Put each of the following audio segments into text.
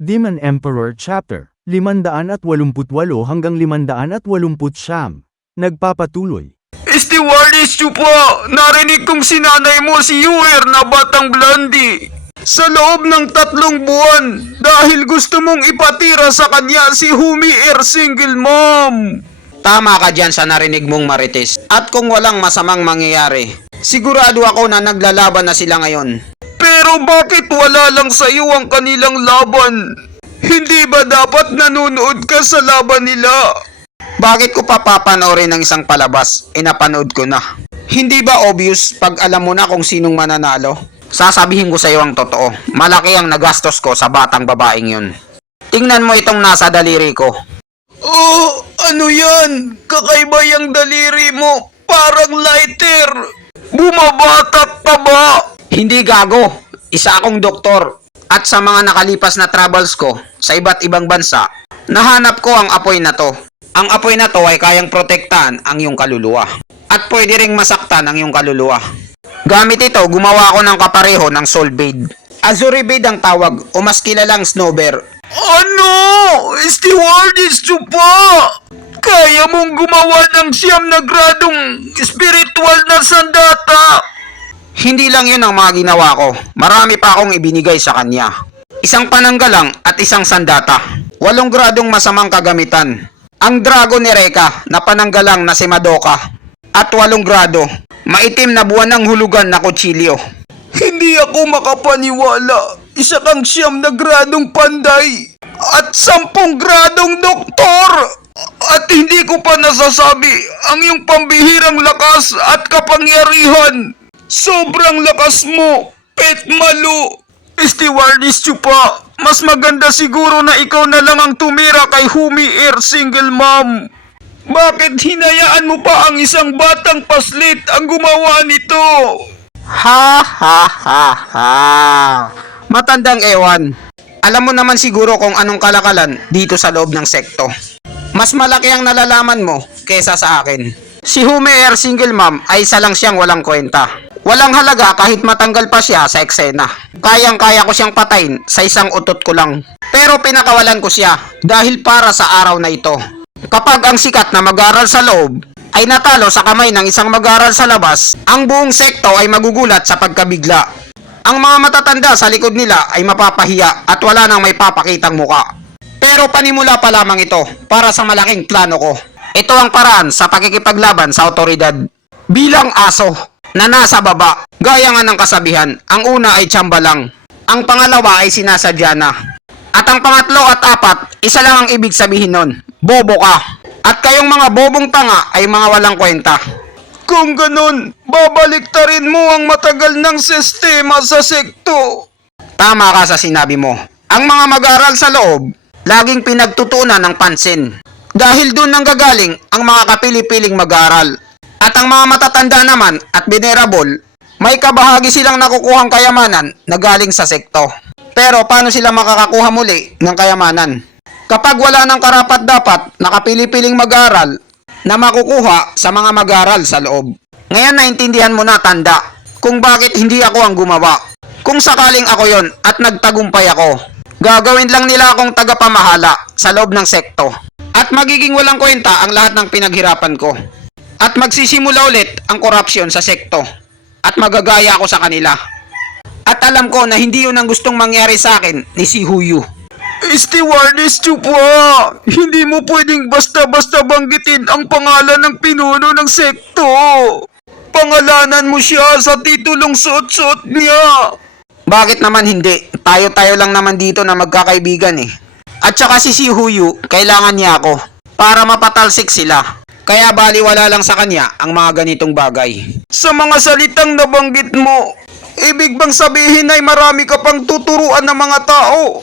Demon Emperor Chapter 588 hanggang 589. Nagpapatuloy. Stewardess Chupa, narinig kong sinanay mo si Yuer na batang Blondie sa loob ng 3 buwan dahil gusto mong ipatira sa kanya si Humier single mom. Tama ka dyan sa narinig mong Marites. At kung walang masamang mangyayari, sigurado ako na naglalaban na sila ngayon. Pero bakit wala lang sa iyo ang kanilang laban? Hindi ba dapat nanonood ka sa laban nila? Bakit ko pa papanoorin ng isang palabas? Napanood ko na. Hindi ba obvious pag alam mo na kung sinong mananalo? Sasabihin ko sa iyo ang totoo. Malaki ang nagastos ko sa batang babaeng yun. Tingnan mo itong nasa daliri ko. Oh, ano yan? Kakaiba yung daliri mo. Parang lighter. Bumabatak pa ba? Hindi gago. Isa akong doktor. At sa mga nakalipas na travels ko sa iba't ibang bansa, nahanap ko ang apoy na to. Ang apoy na to ay kayang protektahan ang iyong kaluluwa. At pwede ring masaktan ang iyong kaluluwa. Gamit ito, gumawa ako ng kapareho ng Solvade. Azuribade ang tawag o mas kilalang Snowbear. Ano? Stewardess Chupa! Kaya mong gumawa ng 9 na gradong spiritual na sandata? Hindi lang yun ang mga ginawa ko. Marami pa akong ibinigay sa kanya. Isang pananggalang at isang sandata. 8 gradong masamang kagamitan. Ang dragon ni Reka na pananggalang na si Madoka. At 8 grado, maitim na buwan ng hulugan na kutsilyo. Hindi ako makapaniwala. Isa kang 9 na gradong panday at 10 gradong doktor. At hindi ko pa nasasabi ang iyong pambihirang lakas at kapangyarihan. Sobrang lakas mo, Pet Malu. Stewardess Chupa, mas maganda siguro na ikaw na lang ang tumira kay Humier single mom. Bakit hinayaan mo pa ang isang batang paslit ang gumawa nito? Ha ha ha ha. Matandang ewan. Alam mo naman siguro kung anong kalakalan dito sa loob ng sekto. Mas malaki ang nalalaman mo kesa sa akin. Si Humier single mom ay isa lang siyang walang kwenta. Walang halaga kahit matanggal pa siya sa eksena. Kayang-kaya ko siyang patayin sa isang utot ko lang. Pero pinakawalan ko siya dahil para sa araw na ito. Kapag ang sikat na mag-aral sa loob ay natalo sa kamay ng isang mag-aral sa labas, ang buong sekto ay magugulat sa pagkabigla. Ang mga matatanda sa likod nila ay mapapahiya at wala nang may papakitang muka. Pero panimula pa lamang ito para sa malaking plano ko. Ito ang paraan sa pakikipaglaban sa otoridad. Bilang aso na nasa baba, gaya nga ng kasabihan, ang una ay tsamba lang. Ang pangalawa ay sinasadya na. At ang pangatlo at 4, isa lang ang ibig sabihin nun, bobo ka. At kayong mga bobong tanga ay mga walang kwenta. Kung ganun, babaliktarin mo ang matagal ng sistema sa sekto. Tama ka sa sinabi mo. Ang mga mag-aral sa loob, laging pinagtutuunan ng pansin. Dahil doon nang gagaling ang mga kapili-piling mag-aral. At ang mga matatanda naman at venerable, may kabahagi silang nakukuhang kayamanan na galing sa sekto. Pero paano sila makakakuha muli ng kayamanan? Kapag wala ng karapat-dapat na kapili-piling mag-aral na makukuha sa mga mag-aral sa loob. Ngayon naintindihan mo na, tanda, kung bakit hindi ako ang gumawa. Kung sakaling ako yon at nagtagumpay ako, gagawin lang nila akong tagapamahala sa loob ng sekto. At magiging walang kwenta ang lahat ng pinaghirapan ko. At magsisimula ulit ang korupsyon sa sekto. At magagaya ako sa kanila. At alam ko na hindi yun ang gustong mangyari sa akin ni si Huyu. Stewardess Chupa, hindi mo pwedeng basta-basta banggitin ang pangalan ng pinuno ng sekto. Pangalanan mo siya sa titulong suot-suot niya. Bakit naman hindi? Tayo-tayo lang naman dito na magkakaibigan eh. At saka si Huyu, kailangan niya ako para mapatalsik sila. Kaya baliwala lang sa kanya ang mga ganitong bagay. Sa mga salitang nabanggit mo, ibig bang sabihin ay marami ka pang tuturuan ng mga tao?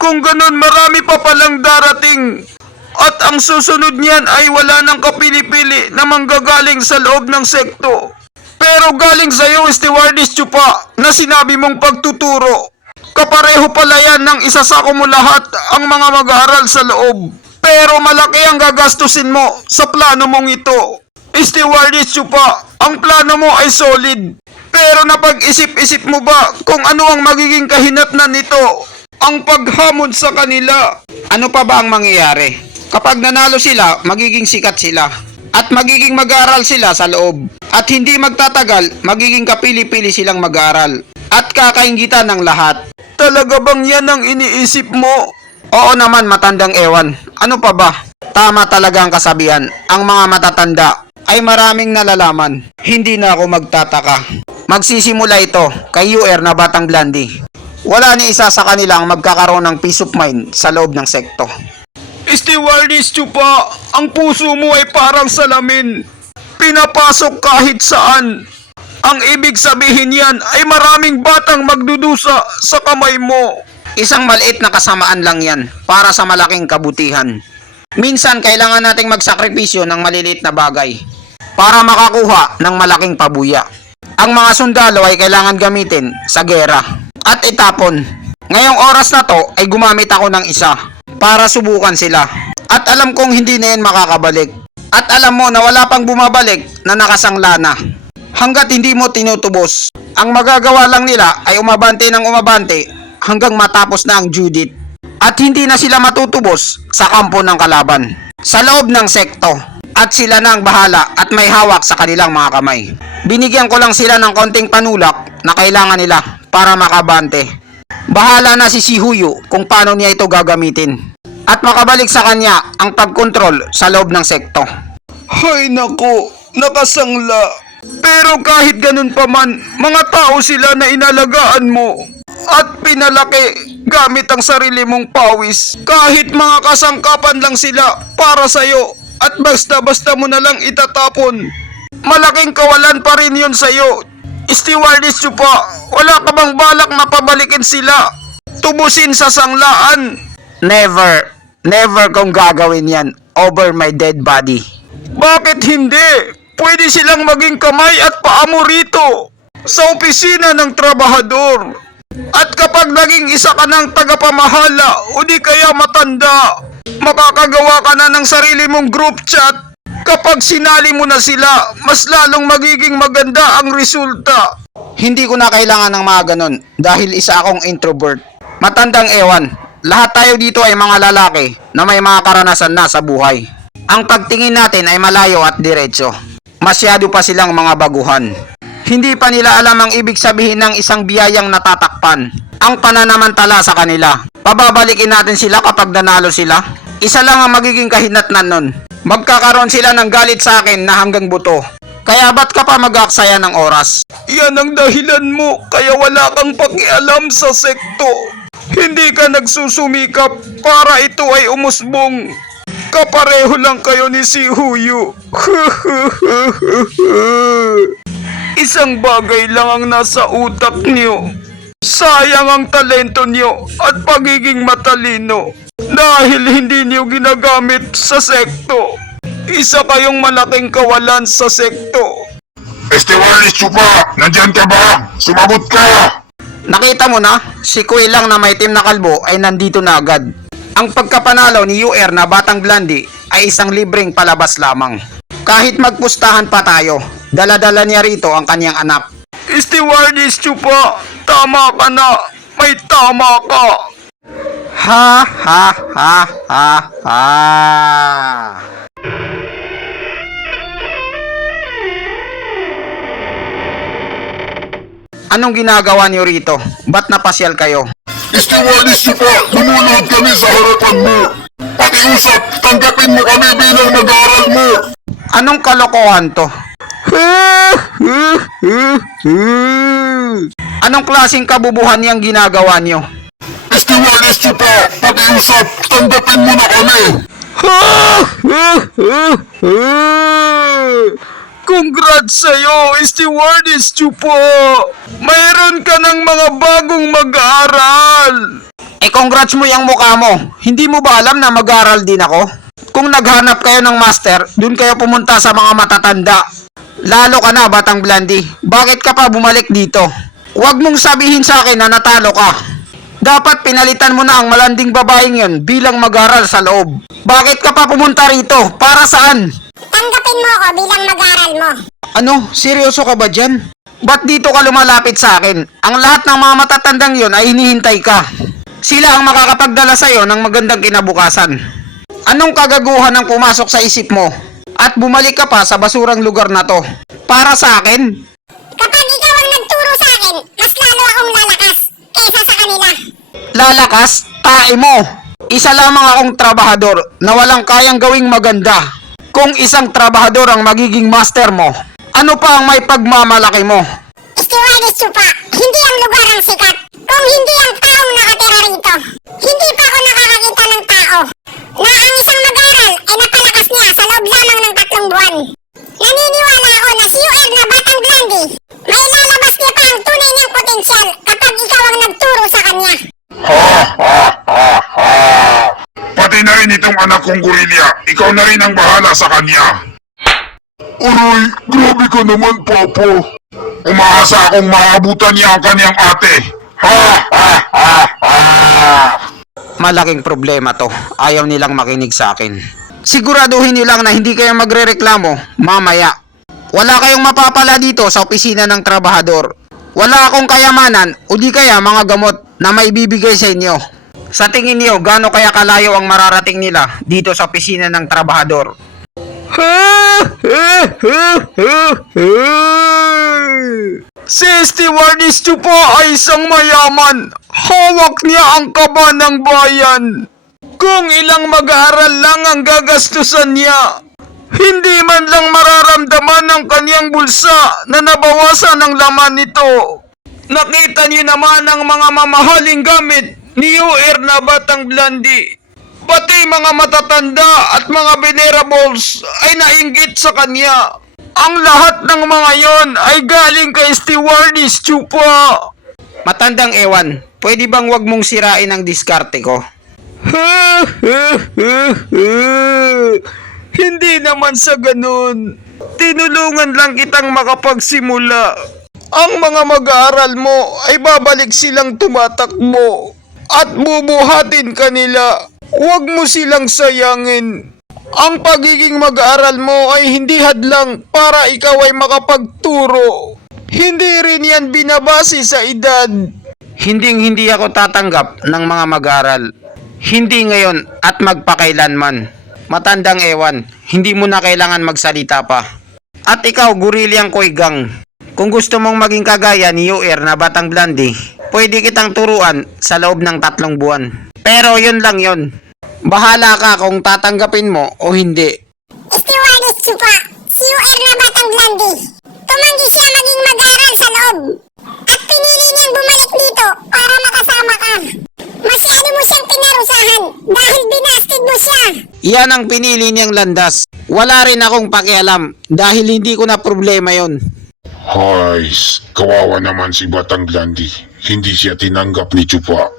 Kung ganun, marami pa palang darating. At ang susunod niyan ay wala nang kapili-pili na manggagaling sa loob ng sekto. Pero galing sa iyo, Stewardess Chupa, na sinabi mong pagtuturo. Kapareho pala yan ng isasako mo lahat ang mga mag-aaral sa loob. Pero malaki ang gagastusin mo sa plano mong ito. Stewardess Chupa, ang plano mo ay solid. Pero napag-isip-isip mo ba kung ano ang magiging kahinatnan nito? ang paghamon sa kanila. Ano pa ba ang mangyayari? Kapag nanalo sila, magiging sikat sila. At magiging mag-aaral sila sa loob. At hindi magtatagal, magiging kapili-pili silang mag-aaral. At kakainggitan ng lahat. Talaga bang yan ang iniisip mo? Oo naman, matandang ewan. Ano pa ba? Tama talaga ang kasabihan. Ang mga matatanda ay maraming nalalaman. Hindi na ako magtataka. Magsisimula ito kay UR na Batang Blandy. Wala ni isa sa kanila ang magkakaroon ng peace of mind sa loob ng sekto. Stewardess Chupa, ang puso mo ay parang salamin. Pinapasok kahit saan. Ang ibig sabihin yan ay maraming batang magdudusa sa kamay mo. Isang maliit na kasamaan lang yan para sa malaking kabutihan. Minsan kailangan nating magsakripisyo ng maliliit na bagay para makakuha ng malaking pabuya. Ang mga sundalo ay kailangan gamitin sa gera at itapon. Ngayong oras na to ay gumamit ako ng isa para subukan sila. At alam kong hindi na yan makakabalik. At alam mo na wala pang bumabalik na nakasangla na. Hanggat hindi mo tinutubos, ang magagawa lang nila ay umabante ng umabante hanggang matapos na ang Judith. At hindi na sila matutubos sa kampo ng kalaban. Sa loob ng sekto. At sila na ang bahala at may hawak sa kanilang mga kamay. Binigyan ko lang sila ng konting panulak na kailangan nila para makabante. Bahala na si Huyo kung paano niya ito gagamitin. At makabalik sa kanya ang pagkontrol sa loob ng sekto. Hay nako, nakasangla. Pero kahit ganun pa man, mga tao sila na inalagaan mo at pinalaki gamit ang sarili mong pawis. Kahit mga kasangkapan lang sila para sa'yo at basta-basta mo na lang itatapon. Malaking kawalan pa rin yun sa'yo. Stewardess Chupa, wala ka bang balak na pabalikin sila? Tubusin sa sanglaan? Never, never kong gagawin yan over my dead body. Bakit hindi? Pwede silang maging kamay at paa mo rito sa opisina ng trabahador. At kapag naging isa ka ng tagapamahala o di kaya matanda, makakagawa ka na ng sarili mong group chat. Kapag sinali mo na sila, mas lalong magiging maganda ang resulta. Hindi ko na kailangan ng mga ganon dahil isa akong introvert. Matandang ewan, lahat tayo dito ay mga lalaki na may mga karanasan na sa buhay. Ang pagtingin natin ay malayo at diretso. Masyado pa silang mga baguhan. Hindi pa nila alam ang ibig sabihin ng isang biyayang natatakpan. Ang pananamantala sa kanila. Pababalikin natin sila kapag nanalo sila. Isa lang ang magiging kahinatnan nun. Magkakaroon sila ng galit sa akin na hanggang buto. Kaya ba't ka pa mag-aaksaya ng oras? Yan ang dahilan mo kaya wala kang pakialam sa sekto. Hindi ka nagsusumikap para ito ay umusbong. Kapareho lang kayo ni Huyo. Isang bagay lang ang nasa utak niyo. Sayang ang talento niyo at pagiging matalino. Dahil hindi niyo ginagamit sa sekto. Isa kayong malaking kawalan sa sekto. Stewardess Chupa, nandyan ka ba? Sumabot ka! Nakita mo na, si Kuya lang na may team na kalbo ay nandito na agad. Ang pagkapanalo ni UR na Batang Blandy ay isang libreng palabas lamang. Kahit magpustahan pa tayo, dala-dala niya rito ang kanyang anak. Stewardess Chupa, tama ka na. May tama ka. Ha ha ha ha ha. Anong ginagawa niyo rito? Ba't napasyal kayo? Stewardess Chupa, lumulod kami sa harapan mo. Pakiusap, tanggapin mo kami bilang mag-aaral mo. Anong kalokohan to? Anong klaseng kabubuhan niyang ginagawa niyo? Stewardess Chupa, pakiusap, tanggapin mo na kami. Congrats sa'yo, Stewardess Chupa! Mayroon ka ng mga bagong mag-aaral! Congrats mo yung mukha mo. Hindi mo ba alam na mag-aaral din ako? Kung naghanap kayo ng master, dun kayo pumunta sa mga matatanda. Lalo ka na, Batang Blandy. Bakit ka pa bumalik dito? Huwag mong sabihin sa akin na natalo ka. Dapat pinalitan mo na ang malanding babaeng yon bilang mag-aaral sa loob. Bakit ka pa pumunta rito? Para saan? Tanggapin mo ako bilang mag-aral mo. Ano? Seryoso ka ba dyan? Ba't dito ka lumalapit sa akin? Ang lahat ng mga matatandang yon ay hinihintay ka. Sila ang makakapagdala sa'yo ng magandang kinabukasan. Anong kagaguhan ang pumasok sa isip mo? At bumalik ka pa sa basurang lugar na to. Para sa akin, Kapag ikaw ang nagturo sa akin, mas lalo akong lalakas kaysa sa kanila. lalakas, tae mo. Isa lamang akong trabahador na walang kayang gawing maganda. Kung isang trabahador ang magiging master mo, ano pa ang may pagmamalaki mo? Stewardess Chupa, hindi ang lugar ang sikat. Kung hindi ang taong nakatira rito, hindi pa ako nakakakita ng tao na ang isang mag-aral ay napalakas niya sa loob lamang ng 3 buwan. Naniniwala ako na si UR na Batang Blondie, may lalabas niya pa ang tunay niyang potensyal kapag ikaw ang nagturo sa kanya. Pati na rin itong anak kong gorilla. Ikaw na rin ang bahala sa kanya. Uroy, grabe ka naman, Papa. Umaasa akong maabutan niya ang kanyang ate. Malaking problema to. Ayaw nilang makinig sa akin. Siguraduhin niyo lang na hindi kayo magrereklamo mamaya. Wala kayong mapapala dito sa opisina ng trabahador. Wala akong kayamanan o di kaya mga gamot na maibibigay sa inyo. Sa tingin niyo, gaano kaya kalayo ang mararating nila dito sa opisina ng trabahador? Si Stewardess Chupa ay isang mayaman. Hawak niya ang kaba ng bayan. Kung ilang mag-aaral lang ang gagastusan niya, hindi man lang mararamdaman ng kanyang bulsa na nabawasan ng laman nito. Nakita niyo naman ang mga mamahaling gamit ni UR na Batang Blondie. Pati mga matatanda at mga venerables ay nainggit sa kanya. Ang lahat ng mga yon ay galing kay Stewardess Chupa. Matandang ewan, pwede bang wag mong sirain ang diskarte ko? Hindi naman sa ganun. Tinulungan lang kitang makapagsimula. Ang mga mag-aaral mo ay babalik silang tumatakbo at bubuhatin kanila. Huwag mo silang sayangin. Ang pagiging mag-aaral mo ay hindi hadlang para ikaw ay makapagturo. Hindi rin yan binabase sa edad. Hindi ako tatanggap ng mga mag-aral. Hindi ngayon at magpakailanman. Matandang ewan, hindi mo na kailangan magsalita pa. At ikaw, gorilyang koigang, kung gusto mong maging kagaya ni UR na Batang Blondie, pwede kitang turuan sa loob ng 3 buwan. Pero yun lang yun. Bahala ka kung tatanggapin mo o hindi. Stewardess Chupa, si UR na Batang Blondie, tumanggi siya maging mag-aaral sa loob. At pinili niyang bumalik dito para makasama ka. Masyado mo siyang pinarusahan dahil binasted mo siya. Iyan ang pinili niyang landas. Wala rin akong pakialam dahil hindi ko na problema yon. Hays, kawawa naman si Batang Blondie. Hindi siya tinanggap ni Chupa.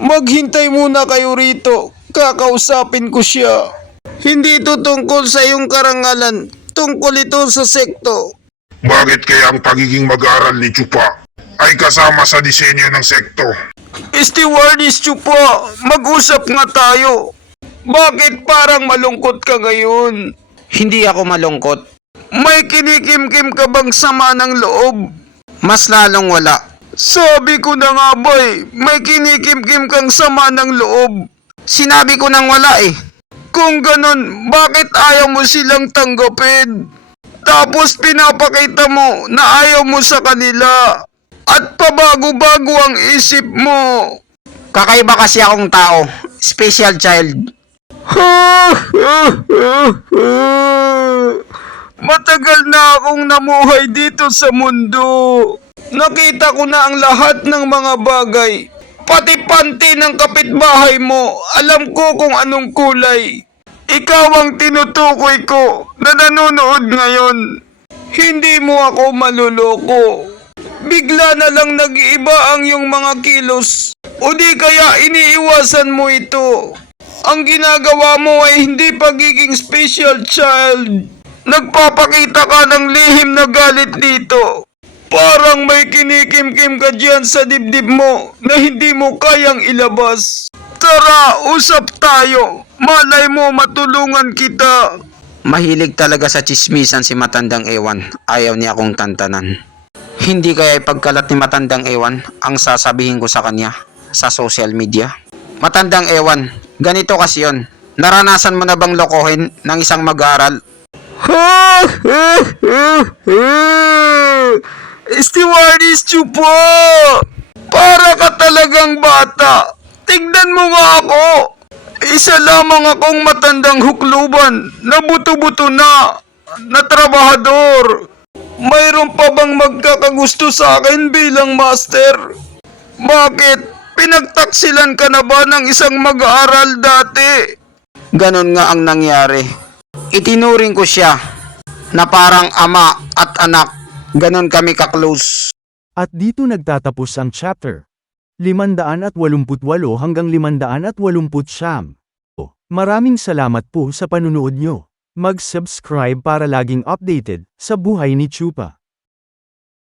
Maghintay muna kayo rito. Kakausapin ko siya. Hindi ito tungkol sa iyong karangalan. Tungkol ito sa sekto. Bakit kaya ang pagiging mag-aaral ni Chupa ay kasama sa disenyo ng sekto? Stewardess Chupa, mag-usap nga tayo. Bakit parang malungkot ka ngayon? Hindi ako malungkot. May kinikimkim ka bang sama ng loob? Mas lalong wala. Sabi ko na nga boy, may kinikimkim kang sama ng loob. Sinabi ko nang wala eh. Kung ganun, bakit ayaw mo silang tanggapin? Tapos pinapakita mo na ayaw mo sa kanila. At pabago-bago ang isip mo. Kakaiba kasi akong tao. Special child. Matagal na akong namuhay dito sa mundo. Nakita ko na ang lahat ng mga bagay. Pati panty ng kapitbahay mo, alam ko kung anong kulay. Ikaw ang tinutukoy ko na nanonood ngayon. Hindi mo ako maluloko. Bigla na lang nag-iiba ang iyong mga kilos. O di kaya iniiwasan mo ito. Ang ginagawa mo ay hindi pagiging special child. Nagpapakita ka ng lihim na galit dito. Parang may kinikimkim ka dyan sa dibdib mo na hindi mo kayang ilabas. Tara, usap tayo. Malay mo matulungan kita. Mahilig talaga sa chismisan si Matandang Ewan. Ayaw niya akong tantanan. Hindi kaya ipagkalat ni Matandang Ewan ang sasabihin ko sa kanya sa social media. Matandang ewan, ganito kasi yun. Naranasan mo na bang lokohin ng isang mag-aaral? Stewardess Chupo! Para ka talagang bata. Tignan mo nga ako. Isa lamang akong matandang hukluban na buto-buto na trabahador. Mayroon pa bang magkakagusto sa akin bilang master? Bakit? Pinagtaksilan ka na ba ng isang mag-aaral dati? Ganon nga ang nangyari. Itinuring ko siya na parang ama at anak. Ganon kami ka-close. At dito nagtatapos ang chapter 588 hanggang 589. Maraming salamat po sa panunood nyo. Mag-subscribe para laging updated sa buhay ni Chupa.